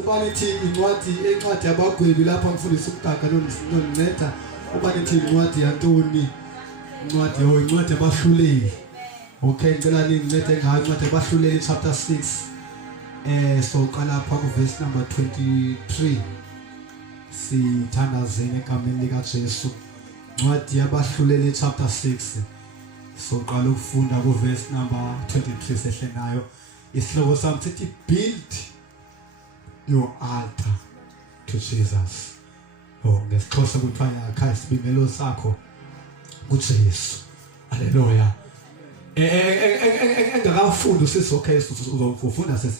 Ubanithi incwadi yabagwebi lapha ngifundisa ukugaga noNeta. Ubanithi incwadi yantoni? Incwadi yabahluleli. Okay, ngicela nincede ngayo incwadi yabahluleli chapter 6. So qala lapha ku verse number 23. Sithandazeni egameni lika Jesu. Incwadi yabahluleli chapter 6. So qala ukufunda ku verse number 23 sehle nayo. Isihloko sami sithi build your altar to Jesus. Ngesixhosa kuthiwa yakha isibimelo sakho kuJesu. Haleluya. Engakafundi usisi okay uzofunda sisi.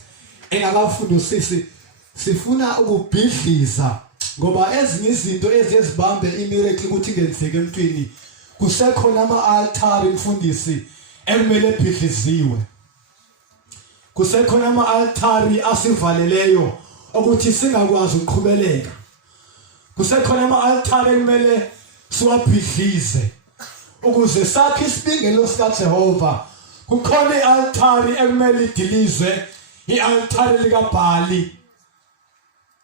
Engakafundi usisi sifuna ukubhidliza ngoba ezinye izinto eziyezibambe imiracle ukuthi ingenzeke empini kusekhona ama-altar imfundisi ekumele ebhidliziwe. Kusekhona ama-altar asivaleleyo ukuthi singakwazi ukuqhubeleka. Kusekhona ama-altar ekumele siwabhidlize ukuze sakhe isibingelo sikaJehova. Kukhona i-altar ekumele idilizwe, i-altar likaBhali.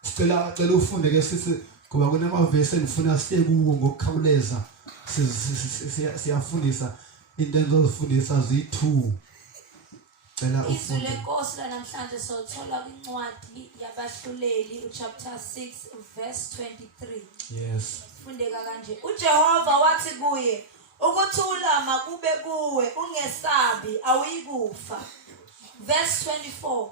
Sicela ufunde ke sithi ngoba kunamavesi engifuna siye kuwo ngokukhawuleza. Siyafundisa into engizofundisa zi2. Izwi lenkosi namhlanje sothola kwincwadi yabahluleli uchapter 6 verse 23. Yes. Fundeka kanje. uJehova wathi kuye, ukuthula makube kuwe, ungesabi, awuyikufa. Verse 24.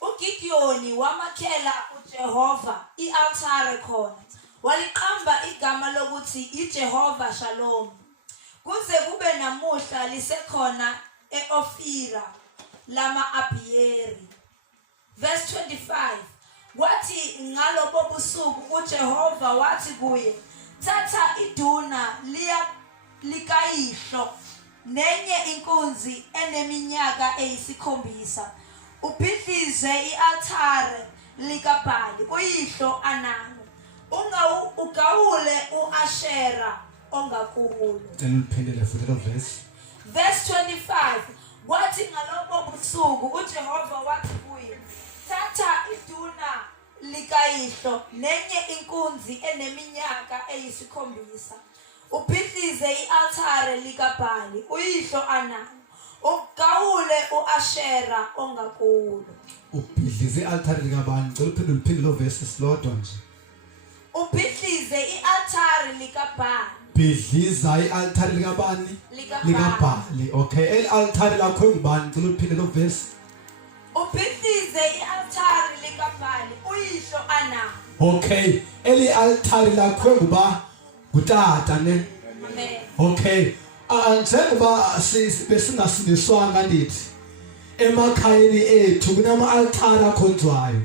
uGidiyoni wamakhela uJehova i-altare khona. Waliqamba igama lokuthi iJehova Shalom. Kuze kube namuhla lisekhona eOfira lama Abiyeri. Verse 25. Kwathi ngalobo busuku uJehova wathi kuye, thatha iduna likayihlo nenye inkunzi eneminyaka 7, ubhidlize i-altare likaBhali uyihlo analo. Ugawule uAshera ongakulo. Ngiphendele futhi lo verse. Verse 25. Kwathi ngalobo busuku uJehova wathi kuye, thatha iduna likayihlo nenye inkunzi eneminyaka 7, ubhidlize i-altare likaBhali uyihlo analo. Ugawule uAshera ongakulo. Ubhidlize i-altare likaBhali. Ngicela uphinde lo verse silodwa nje. Ubhidlize i-altare likaBhali. Bhidliza i-altare likaBhali. LikaBhali. Okay, i-altare lakho ngubani? Ngicela uphinde lo verse. Ubhidlize i-altare likaBhali uyihlo analo. Okay, eli-altare lakho nguba ngutata ne. Amen. Okay. Njengoba besingasindiswanga ndithi emakhayeni ethu kunama-altare akhonzwayo.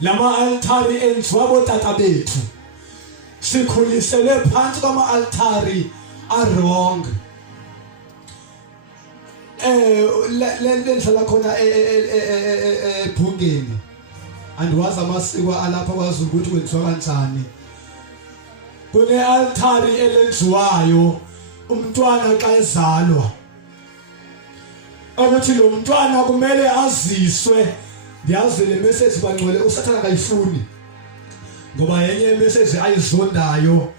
Lama-altare enziwa botata bethu. Sikhulisele phansi kwama-altare a-wrong. Lendlela khona eBhungeni. Andiwazi amasiko alapha kwaZulu ukuthi kwenziwa kanjani. Kune-altare elenziwayo umntwana xa ezalwa. Ukuthi lo mntwana kumele aziswe. Ndiyazi le message bangcwele uSathana akayifuni. Ngoba yenye message ayizondayo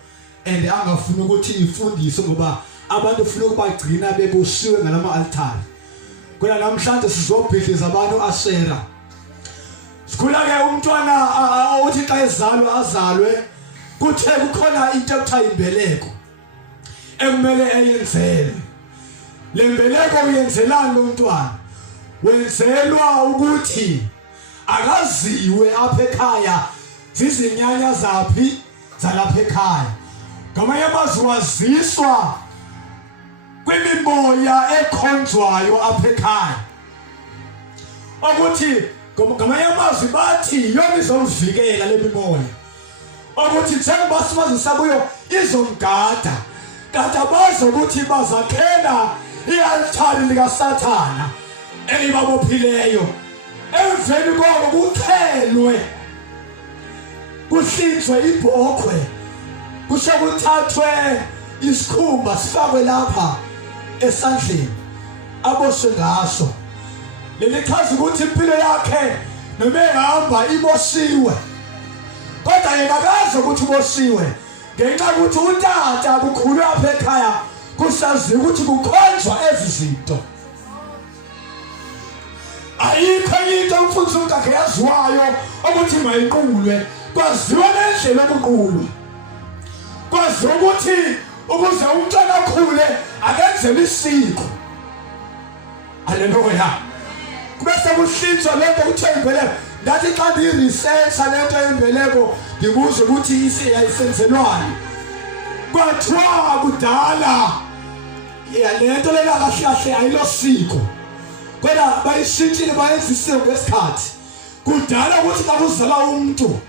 and angafuni ukuthi ifundiswe ngoba abantu ufuna ukubagcina beboshiwe ngalama-altare. Kuna namhlanje sizobhidliza abantu Ashera. Sikhula ke umntwana uthi xa ezalwa azalwe kuthe kukhona into ekuthiwa imbeleko ekumele eyenzele. Le mbeleko uyenzelani lo mntwana? Wenzelwa ukuthi akaziwe apha ekhaya zizinyanya zaphi zalapha ekhaya. Ngamanye amazwi waziswa kwimimoya ekhonzwayo apha ekhaya. Ukuthi ngamanye amazwi bathi yona izomvikela le mimoya. Ukuthi njengoba simazisa kuyo izomgada. Kanti abazi ukuthi bazakhela i-altare likaSathana elibabophileyo. Emveni koko kuchelwe kuhlinzwe ibhokhwe kusho kuthathwe isikhumba sifakwe lapha esandleni aboshwe ngaso. Leli chaza ukuthi impilo yakhe noma ehamba ibosiwe kodwa yena akazi ukuthi ubosiwe ngenxa yokuthi utata kukhulu apha ekhaya kusaziwa ukuthi kukhonjwa ezizinto ayikho into umfundisi umkakhe yaziwayo ukuthi mayiqulwe kwaziwa nendlela yokuqulwa kwaziwa ukuthi ukuze umntwana akhule akenzele isiko haleluya kubese kuhlinzwa lento kuthembele ngathi xa ngiresearch lento yembeleko ngibuza ukuthi isiyayisenzelwani kwathiwa kudala lento lena kahle ayilosiko kodwa bayishintshile bayenza isiko ngesikhathi kudala ukuthi xa kuzala umuntu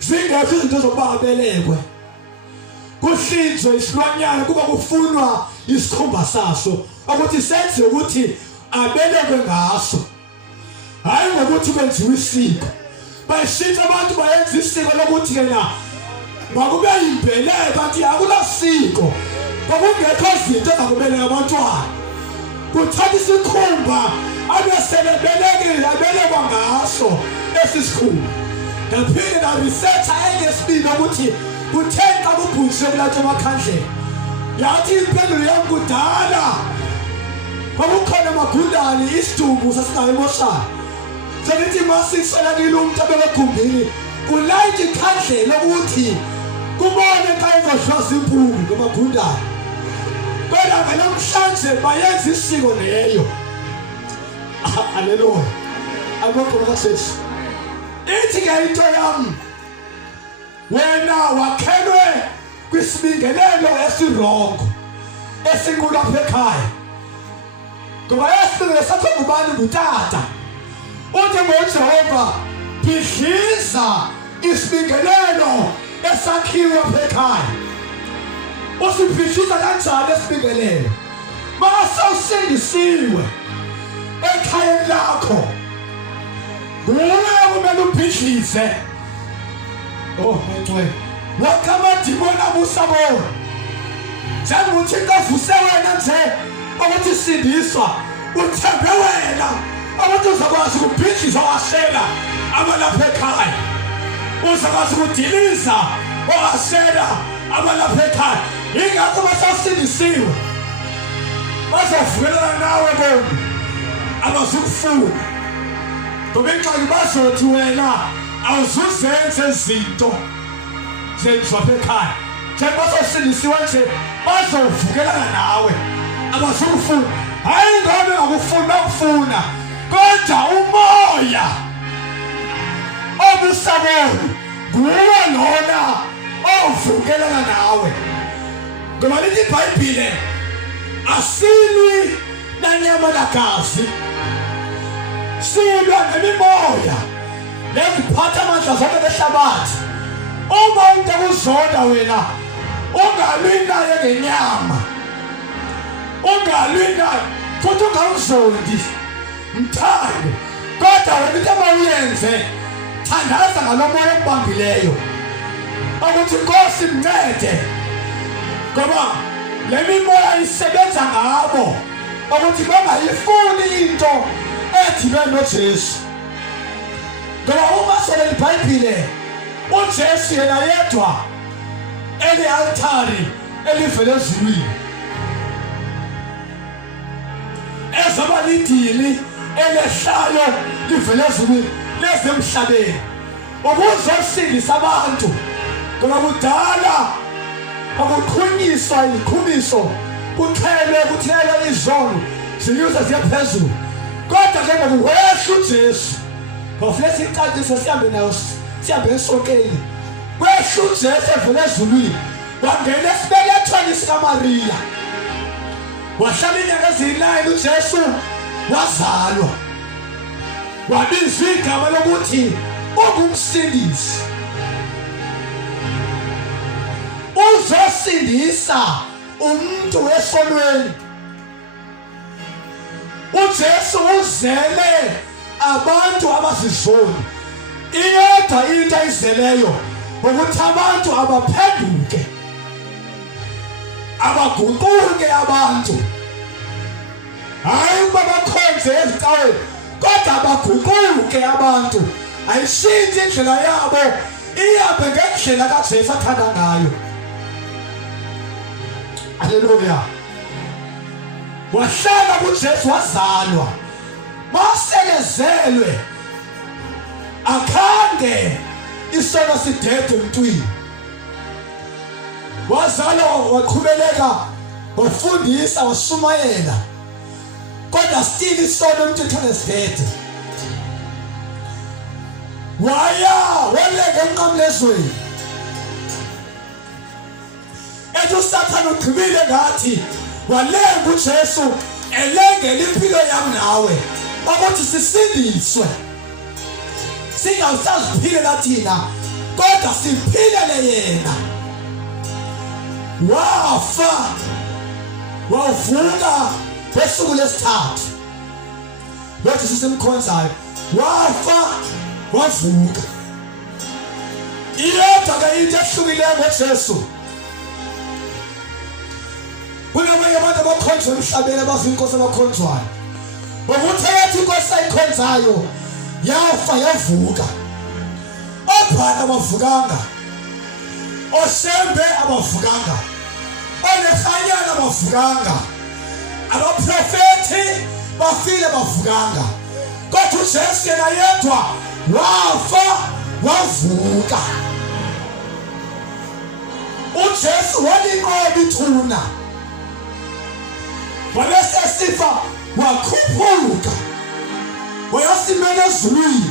zingekho izinto zokuba abelekwe kuhlinzwe isilwanyana kuba kufunwa isikhumba saso ukuthi senze ukuthi abelekwe ngaso hayi ngokuthi kwenziwe isiko bayishintsha abantu bayenza isiko lokuthi yena makube yimbeleko kanti akulasiko kwakungekho zinto zakubeleka abantwana kuthatha isikhumba abelekwa ngaso esisikhumba ngaphinde na-researcha engesibili ukuthi kutheni xa kubhunjiswe kulatshwa emakhandlela yathi impendulo yami kudala kwakukhona amagundane isidumbu sasingayimoshana selithi masiswelakile umuntu abekegumbini kulayitha ikhandlela ukuthi kubone xa izodliwa zimpungu ngamagundane kodwa namhlanje bayenza isiko leyo haleluya akukho kasethi ithi-ke into yami wena wakhelwe kwisibingelelo esirongo esinkulu apha ekhaya ngoba esibingelelo sakho ngubani ngutata uthi ngoJehova bhidliza isibingelelo esakhiwe apha ekhaya usibhidliza kanjani esibingelelo masawusindisiwe ekhayeni lakho nguwe kumele ubhidlize mntwe wakamadimoni abusabona njengokuthi into avuse wena nje ukuthi sindiswa uthembe wena ukuthi uzakwazi ukubhidliza washela abalapha ekhaya uzakwazi ukudiliza washela abalapha ekhaya ingakho basasindisiwe bazovukelana nawe bombi abazukufuna ngoba ingxaki bazothi wena awuzuzenze izinto zenziwa apha ekhaya njengoba basasindisiwe nje bazovukelana nawe abazukufuna hayi ngabe ngakufuna bakufuna kodwa umoya obusabona nguwe lona ovukelana nawe ngoba lithi iBhayibhile asilwi nanyama nagazi silwa nemimoya leziphatha amandla zonke behlabathi uma umuntu ekuzonda wena ungalwi naye ngenyama ungalwi naye futhi ungamzondi mthande kodwa wena into abawuyenze thandaza ngalomoya okubambileyo ukuthi Nkosi mncede ngoba le mimoya isebenza ngabo ukuthi bangayifuni into edibene noJesu ngoba uma sele iBhayibhile uJesu yena yedwa eli-altari elivele ezulwini ezaba lidili elehlayo livele ezulwini lezemhlabeni ukuzosindisa abantu ngoba kudala kwakuqhunyiswa iqhumiso kuxhelwe kuthelwe izono ziyuza ziya phezulu kodwa njengoba kuwehla uJesu ngofuna sicacise sihambe nayo sihambe esokeni kwehla uJesu evele ezulwini wangena esibelethweni sikaMariya wahlala inyanga eziyinani uJesu wazalwa wabizwa igama lokuthi ungumsindisi uzosindisa umuntu esonweni uJesu uzele abantu abazizoni iyodwa into ayizeleyo ukuthi abantu abaphenduke abaguquke abantu hayi ukuba bakhonze ezicaweni kodwa baguquke abantu ayishintshe indlela yabo iyabe ngendlela kaJesu athanda ngayo. Haleluya. Wahlala kuJesu wazalwa maselezelwe akhange isono sidede emntwini. Wazalwa waqhubeleka wafundisa washumayela kodwa still isono emntwini khange sidede. Waleka enqamlezweni ethi uSathane ugqibile ngathi walenga uJesu elengela impilo yami nawe ukuthi sisindiswe singawusaziphilela thina kodwa siphilele yena. Wafa wavuka ngosuku lesithathu lothi sisemkhonzayo wafa wavuka. Iyodwa ke into ehlukileyo ngoJesu. Kunabanye abantu abakhonzwa emhlabeni abazi inkosi abakhonzwayo ukuthi ethi inkosi ayikhonzayo yafa yavuka. Obhala abavukanga, oSembe abavukanga, oNehanyana abavukanga, abaprofethi bafile abavukanga, kodwa uJesu yena yedwa wafa wavuka. uJesu walinqoba ithuna walesesifa wakhuphuka wayasimela ezulwini.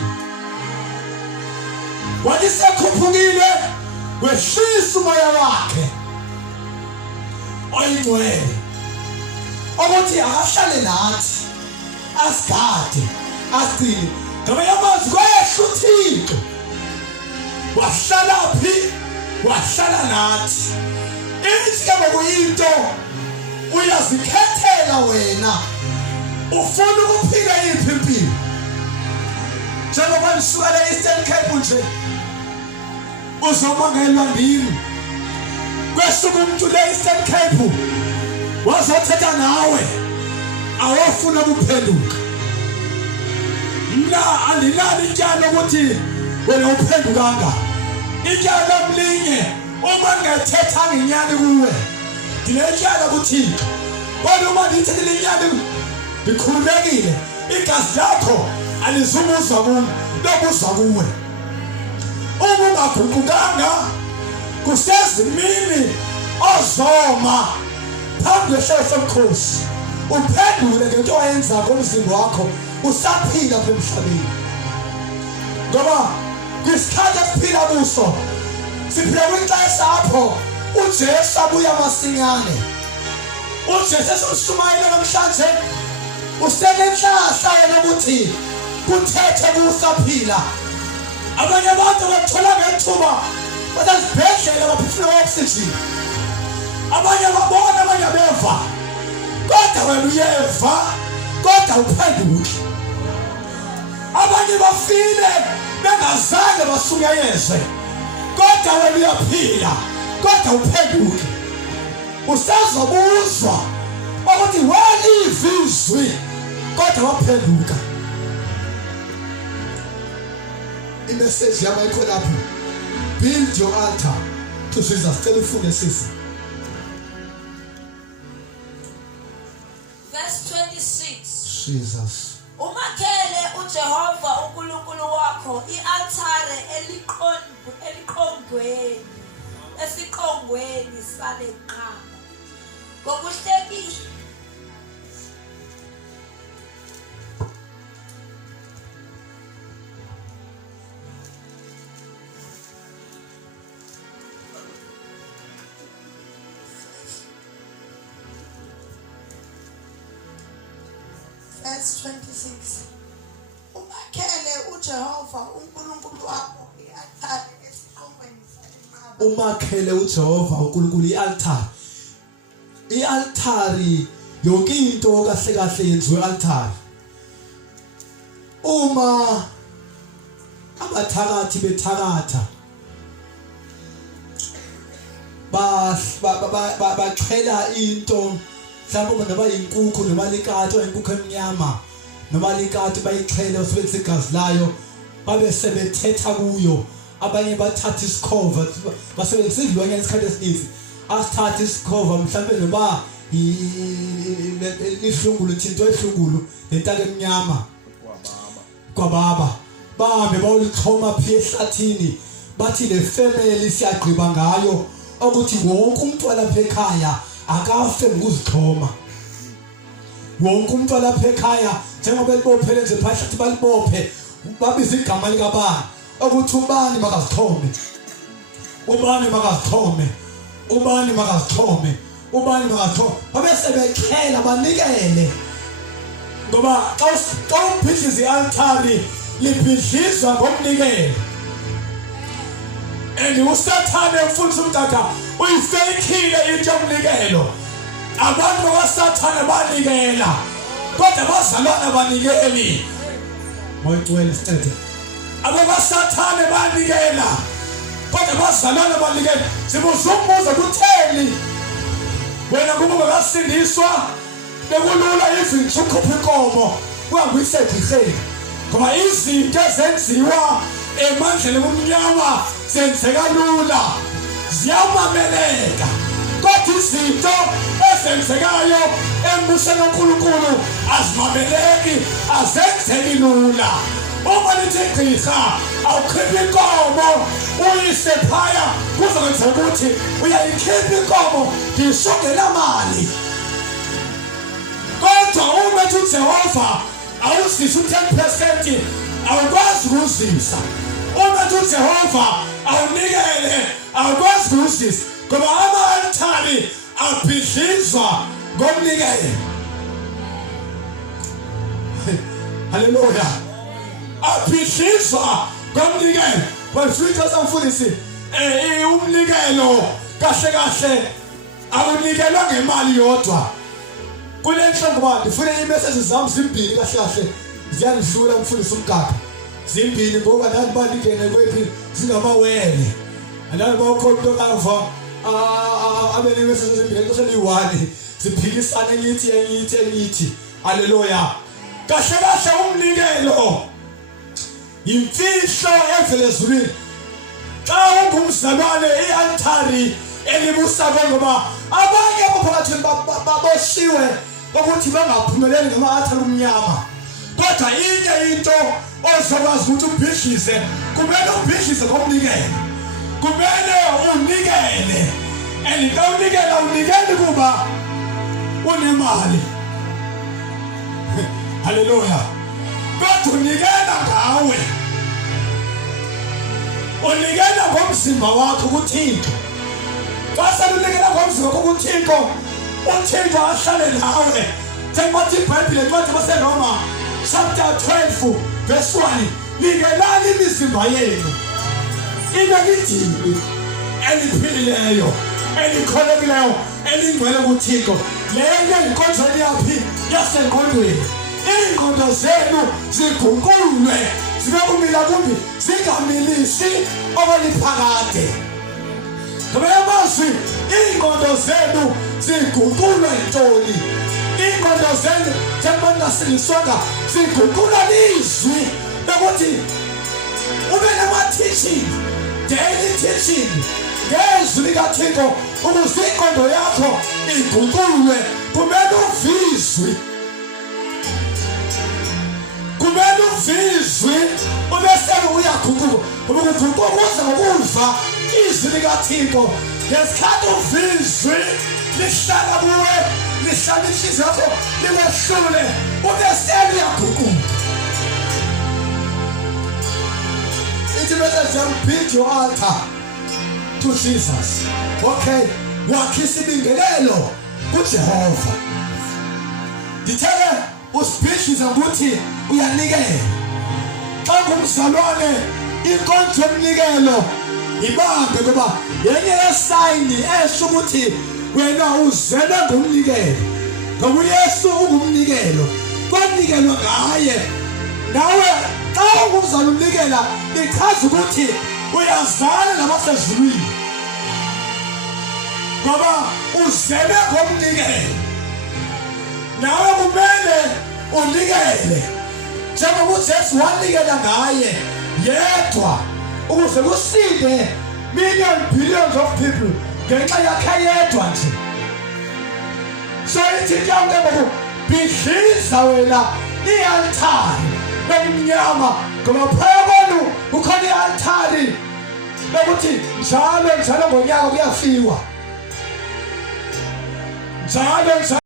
Walisekhuphukile wehlisa umoya wakhe oyingcwele ukuthi akahlale nathi asigade asigcine. Ngamanye amazwi kwehla uThixo wahlala phi wahlala nathi. Ithi kuyinto uyazikhethela wena ufuna ukuphila yiphi impilo. Njengoba nisuka la Eastern Cape nje uzomangelwa ndini kwesuku umuntu la Eastern Cape wazothetha nawe awufuna ukuphenduka. Mina andinalo ityala ukuthi wena uphendukanga. Ityala mlinye uma ngingathetha ngenyani kuwe ndiletyala kuThixo. Kodwa uma ngithethile inyani ndikhululekile igazi lakho alizumuzwa kimi lokuzwa kuwe. Uma ungaguqukanga kusezimini ozoma phambi kwesihlalo somkhosi uphendule ngento oyenza ngomzimba wakho usaphila emhlabeni. Ngoba kwisikhathi esiphila kuso siphila kwixesha apho uJesu abuya masinyane. uJesu esishumayela namhlanje usenenhlahla yena ukuthi kuthethe kusaphila. Abanye abantu bathola ngethuba basezibhedlela baphefumula oxygen. Abanye babona abanye beva kodwa wena uyeva kodwa uphenduke. Abanye bafile bengazange basukayezwe kodwa wena uyaphila kodwa uphenduke. Usazobuzwa ukuthi walivizwi kodwa waphenduka. Imessage yami ayikho lapho. Build your altar to Jesus. Telephone sisi. Verse 26. Jesus. Umakhele uJehova uNkulunkulu wakho ialtare esiqongweni sale nqama ngokuhlekisa Verse 26. Umakhele uJehova uNkulunkulu wakho ialtare esiqongweni sale nqama. Umakhele uJehova uNkulunkulu ialtar. Ialtari yonke into kahle kahle yenziwe altar. Uma abathakathi bethakatha baxhela into mhlawumbe noma inkukhu noma likato inkukhu emnyama noma linkathi bayixhele usebenzisa igazi layo babe sebethetha kuyo abanye bathatha isikhova basebenzisa izilwanyana isikhathi esiningi asithatha isikhova mhlawumbe noma ihlungulu thinto ehlungulu lentaka eminyama kwababa bahambe bawulixhoma phi ehlathini bathi le family siyagqiba ngayo ukuthi wonke umuntu walapha ekhaya akafe ngokuzixhoma wonke umuntu walapha ekhaya njengoba libophele nje phakathi ehlathi balibophe babiza igama likabani ukuthi ubani makazixhome ubani makazixhome ubani makazixhome ubani makazixhome babese bexhela banikele ngoba xa ubhidliza i-altari libhidlizwa ngomnikelo and usathane mfundisi umdaka uyifakile into yomnikelo abantu bakasathane banikela kodwa abazalwana banikeli moyicwele sithethe abakasathane banikela kodwa abazalwana banikela sibuza umbuzo kutheni wena kuba bakasindiswa bekulula izinto ukhupha inkomo kungakuyisegixeni ngoba izinto ezenziwa emandleni omnyama zenzeka lula ziyamameleka kodwa izinto ezenzekayo embusweni kaNkulunkulu azimameleki azenzeki lula uma lithi gqirha awukhipha inkomo uyise phaya kuzokwenzeka ukuthi uyayikhipha inkomo ngisongela mali kodwa uma ethi uJehova awuzisa u10% awukwazi ukuzisa uma ethi uJehova awunikele awukwazi ukuzisa ngoba ama-altari abhidlizwa ngomnikelo haleluya abhidlizwa ngomnikelo bafika samfundisi umnikelo kahle kahle awunikelwa ngemali yodwa kunenhlobo ngoba ndifuna imessage zami zimbili kahle kahle ziyangisula mfundisi umgaba zimbili ngoba nani banikene kwephi zingamawele andani bawukhona ukava abene imessage zimbili kusho liyi-1 ziphikisana enyithi haleluya kahle kahle umnikelo imfihlo evela ezulwini xa ungumzalwane i-altari elibusako ngoba abanye abaphakathi baboshiwe ukuthi bangaphumeleli ngama-altari omnyama kodwa inye into ozokwazi ukuthi ubhidlize kumele ubhidlize ngomnikelo kumele unikele and xa unikela unikeli kuba unemali haleluya kodwa unikela ngawe unikela ngomzimba wakho kuThixo xa unikela ngomzimba wakho kuThixo uThixo ahlale nawe njengoba iBhayibheli encwadi yaseRoma chapter 12 verse 1 nikelani imizimba yenu ibe lidini eliphilileyo elikholekileyo elingcwele kuThixo leyo inkonzo yaphi yasengqondweni ingqondo zenu ziguqulwe zibe kumila kumbi zingamilisi okweliphakade ngoba amazwi ingqondo zenu ziguqulwe ntoni ingqondo zenu njengoba ningasiliswanga ziguqulwa lizwi lokuthi ube nama-teaching daily teaching ngezwi likaThixo ukuze ingqondo yakho iguqulwe kumele uvizwe kumele uvizwe ubesele uyaguquka ukuguquka kuza ngokuva izwi likaThixo ngesikhathi uvizwe lihlala kuwe lihlala inhliziyo yakho liwehlule ubesele uyaguquka ithi message yam build your altar to Jesus okay wakhisa ibingelelo kuJehova ndithele usibhidliza ukuthi uyanikela xa ngumzalwane inkonzo yomnikelo ibambe ngoba yenye yesayini esho ukuthi wena uzele ngomnikelo ngoba uYesu ungumnikelo kwanikelwa ngaye nawe xa ungumzalwane umnikela ichaza ukuthi uyazala nabasezulwini ngoba uzele ngomnikelo nawe kumele unikele njengoba uJesu wanikela ngaye yedwa ukuze kusinde billions of people ngenxa yakhe yedwa nje. So ithi yonke ngoku bidliza wena i-altari emnyama ngoba phaya kwenu kukhona i-altari lokuthi njalo ngonyaka kuyafiwa njalo